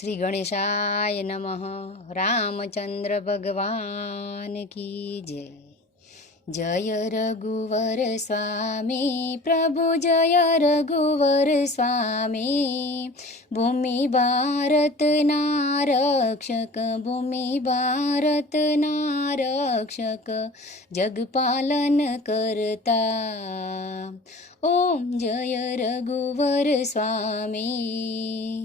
શ્રી ગણેશાય નમઃ. રામચંદ્ર ભગવાન કી જય. જય રઘુવર સ્વામી પ્રભુ, જય રઘુવર સ્વામી. ભૂમિ ભારતના રક્ષક, ભૂમિ ભારતના રક્ષક, જગપાલન કરતા. ઓમ જય રઘુવર સ્વામી.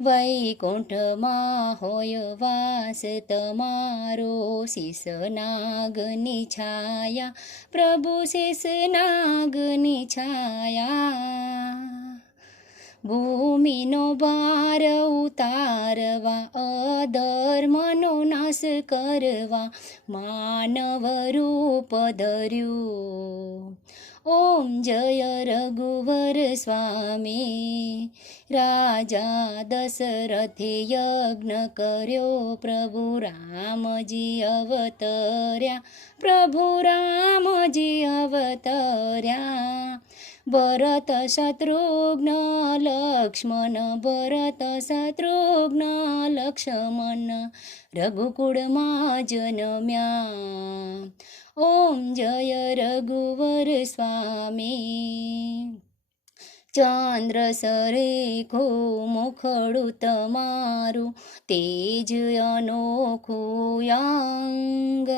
વૈકુંઠમાં હોય વાસ તમારો, શીશ નાગની છાયા, પ્રભુ શીશ નાગની છાયા. ભૂમિનો ભાર ઉતારવા, અધર્મનો નાશ કરવા, માનવ રૂપ ધર્યું. ઓમ જય રઘુવર સ્વામી. રાજા દશરથે યજ્ઞ કર્યો, પ્રભુ રામજી અવતર્યા, પ્રભુ રામજી અવતર્યા. ભરત શત્રુઘ્ન લક્ષ્મણ, ભરત શત્રુઘ્ન લક્ષ્મણ, રઘુકુળમાં જન્મ્યા. ઓમ જય રઘુવર સ્વામી. ચંદ્ર સરેખો મુખડું તમારું, તેજ અનોખું અંગ,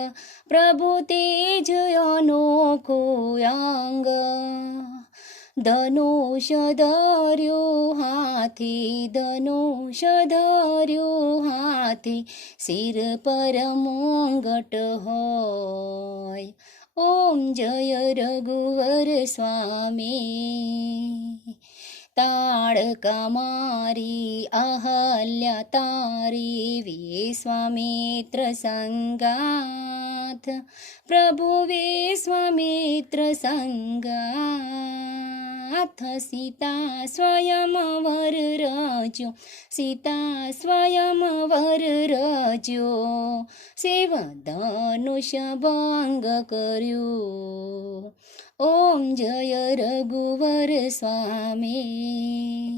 પ્રભુ તેજ અનોખું અંગ. ધનુષ ધર્યું હાથી, ધનુષ ધર્યું હાથી, શિર પર મુંગટ હોય. ઓમ જય રઘુવર સ્વામી. તાડકા મારી અહલ્યા તારી, વિશ્વામિત્ર સંગાથ, પ્રભુ વિશ્વામિત્ર સંગાથ. સીતા સ્વયંવર રચ્યો, સીતા સ્વયંવર રચ્યો, શિવ ધનુષ ભંગ કર્યું. ઓમ જય રઘુવર સ્વામી.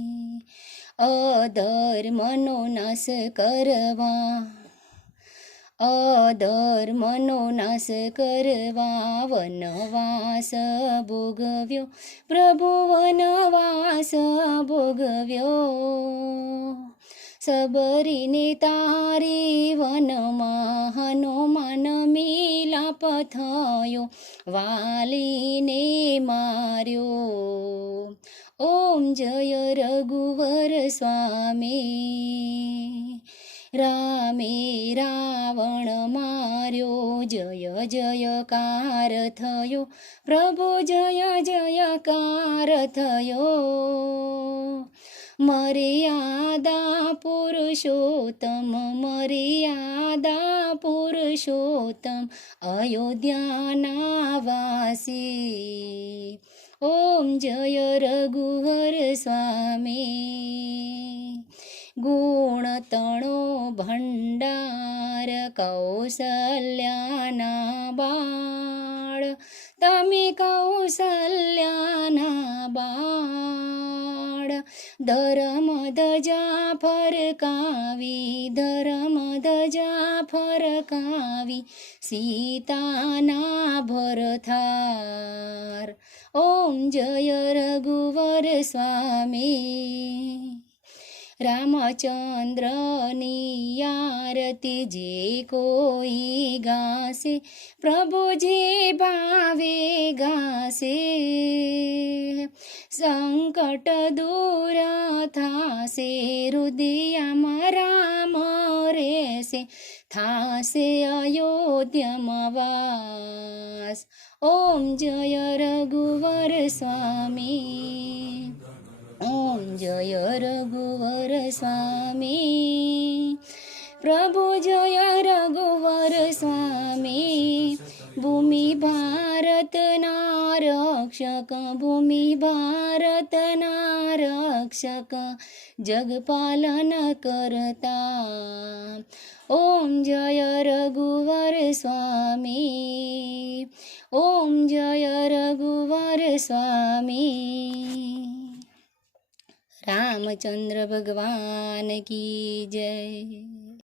અધર્મનો નાશ કરવા, અધર્મનો નાશ કરવા, વનવાસ ભોગવ્યો, પ્રભુ વનવાસ ભોગવ્યો. સબરીને તારી વનમાં હનુમાન મિલાપ થયો, વાલીને માર્યો. ઓમ જય રઘુવર સ્વામી. રામે રાવણ માર્યો, જય જયકાર થયો, પ્રભુ જય જયકાર થયો. મર્યાદા પુરુષોત્તમ, મર્યાદા પુરુષોત્તમ, અયોધ્યાના વાસી. ઓમ જય રઘુવર સ્વામી. ગુણ તણો ભંડાર, કૌશલ્યાના બાળ, તમે કૌશલ્યાના બાળ. ધર્મ ધજા ફરકાવી, ધર્મ ધજા ફરકાવી, સીતાના ભરથાર. ઓમ જય રઘુવર સ્વામી. રામચંદ્રની આરતી જે કોઈ ગાશે, પ્રભુ જે ભાવે ગાશે. સંકટ દૂર થાશે, હૃદયમાં રામ રહેશે, થાશે અયોધ્યામાં વાસ. ઓમ જય રઘુવર સ્વામી. ઓમ જય રઘુવર સ્વામી. પ્રભુ જય રઘુવર સ્વામી. ભૂમિ ભારતના રક્ષક, ભૂમિ ભારતના રક્ષક, જગપાલન કરતા. ઓમ જય રઘુવર સ્વામી. ઓમ જય રઘુવર સ્વામી. રામચંદ્ર ભગવાન કી જય.